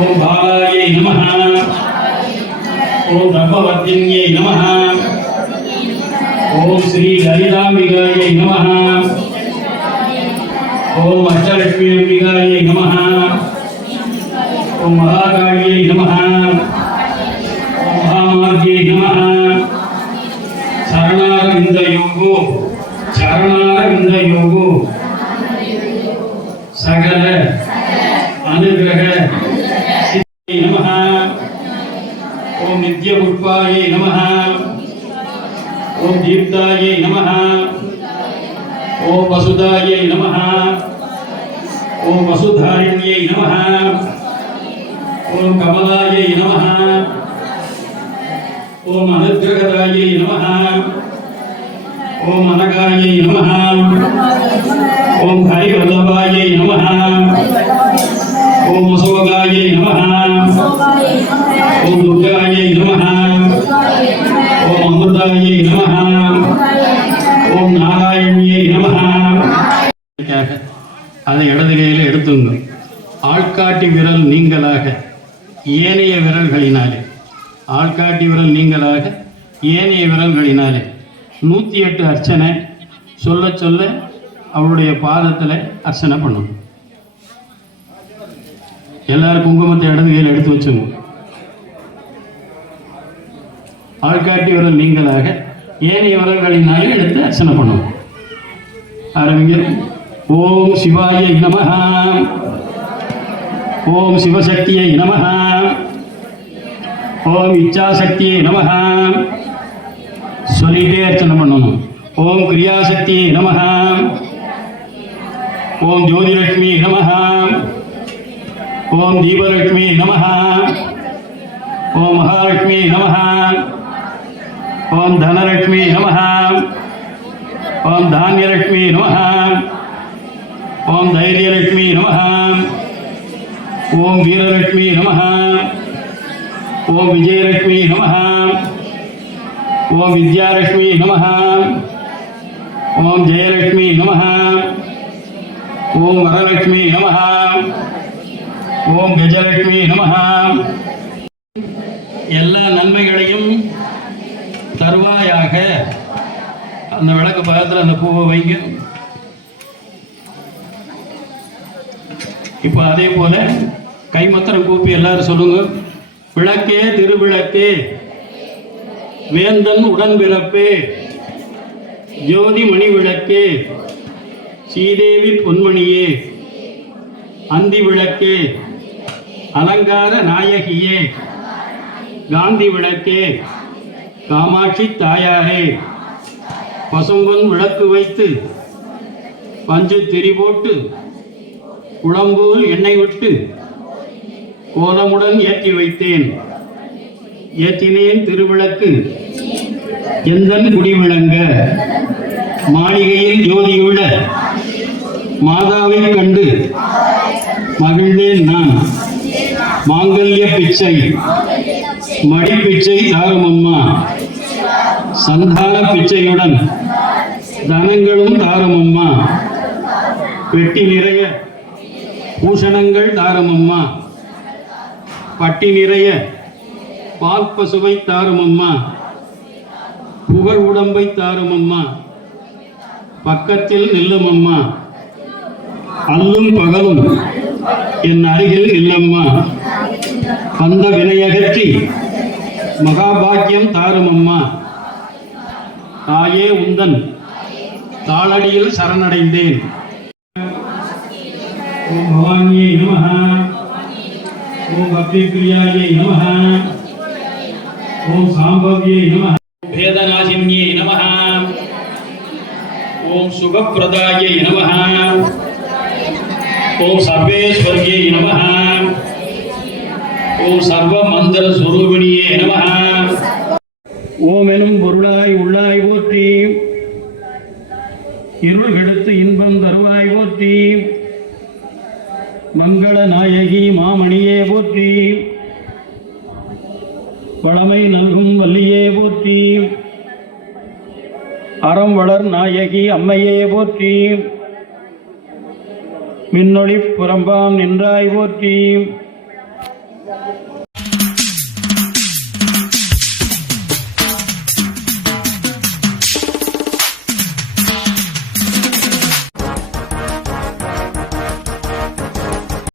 ஓம் பாலாயை நம ஓம் தர்மவர்த்தின்யை நம ஓம் ஸ்ரீ லலிதாம்பிகாயை நம ஓம் அஷ்டலட்சுமி அம்பிகாயை நம ஓம் மகாகாளியை நம மகாமார்கியை நம சரணாரவிந்த யோகோ சரணாரவிந்த யோகோ சகல ஓம் தீப்தாயை நமः ஓம் வசுதாயை நமः ஓம் வசுதாரிண்யை நமः ஓம் கமலாயை நமः ஓம் அனுகிரகதாயை நமः ஓம் அனகாயை நமः ஓம் ஹரிவல்லபாயை நமः ஓம் அசோகாயை நமः ஓம் துர்காயை ஏனைய விரல்களினாலே. ஆள்காட்டி விரல் நீங்களாக ஏனைய விரல்களினாலே. நூற்றி எட்டு அர்ச்சனை சொல்ல சொல்ல அவருடைய பாதத்தில் அர்ச்சனை பண்ணணும் எல்லாரும் குங்குமத்தை இடது கையில் எடுத்து வச்சுங்க. ஆள்காட்டி விரல் நீங்களாக ஏனைய விரல்களினாலே எடுத்து அர்ச்சனை பண்ணணும் ஆரம்பிங்க ஓம் சிவாய நமஹ. ஓம் சிவசக்தியை நமஹ ஓம் இச்சாசக்தியை நமஹ சொல்லிட்டே அர்ச்சனை பண்ணணும் ஓம் கிரியாசக்தியை நமஹ ஓம் ஜோதிலட்சுமி நமஹ ஓம் தீபலட்சுமி நமஹ ஓம் மகாலட்சுமி நமஹ ஓம் தனலட்சுமி நமஹ ஓம் தானியலட்சுமி நமஹ ஓம் தைரியலட்சுமி நமஹ ஓம் வீரலட்சுமி நம ஓம் விஜயலட்சுமி நம ஓம் வித்யாலட்சுமி நம ஓம் ஜெயலட்சுமி நம ஓம் வரலட்சுமி நம ஓம் கஜலட்சுமி நம எல்லா நன்மைகளையும் தருவாயாக. அந்த விளக்கு பக்கத்தில் அந்த பூவை வைங்க. இப்போ அதே போல கைமத்திரம் கூப்பி எல்லாரும் சொல்லுங்க. விளக்கே திருவிளக்கே. வேந்தன் உடன்பிறப்பே. ஜோதி மணி விளக்கே. ஸ்ரீதேவி பொன்மணியே. அந்தி விளக்கே. அலங்கார நாயகியே. காந்தி விளக்கே. காமாட்சி தாயாரே. பசும்பொன் விளக்கு வைத்து பஞ்சு திரி போட்டு குழம்போல் எண்ணெய் விட்டு கோலமுடன் ஏற்றி வைத்தேன். ஏற்றினேன் திருவிளக்கு. எந்தன் குடிவிளங்க மாளிகையில் ஜோதியுள்ள மாதாவை கண்டு மகிழ்ந்தேன் நான். மாங்கல்ய பிச்சை. மடிப்பிச்சை தாரும் அம்மா சந்தான பிச்சையுடன் தனங்களும் தாரும் அம்மா பெட்டி நிறைய பூஷணங்கள் தாரும் அம்மா பட்டி நிறைய. பால் பசுவை தாரும் அம்மா புகழ் உடம்பை தாரும் அம்மா பக்கத்தில் நில்லும் அம்மா அல்லும் பகலும் என் அருகில் நில்லம்மா. அந்த வினையகற்றி மகாபாக்கியம் தாரும் அம்மா தாயே உந்தன். தாளடியில் சரணடைந்தேன். ஓம் பவானியை நமஹா. ஓம் பக்தி பிரியாயை நமஹ. ஓம் சாம்பவ்யை நமஹ. வேதநாசின்யை நமஹ. ஓம் சுகப்பிரதாயை நமஹ. ஓம் சர்வேஸ்வர்யை நமஹ. ஓம் சர்வ மந்திர சுரூபிணியே நமஹ. ஓம் எனும் பொருளாய் உள்ளாய் போற்றி. இருள் கெடுத்து இன்பம் தருவாய் போற்றி. மங்கள நாயகி மாமணியே போற்றி. வளமை நல்கும் வள்ளியே போற்றி. அறம் வளர் நாயகி அம்மையே போற்றி. மின்னொளி புறம்பாம் நின்றாய் போற்றி.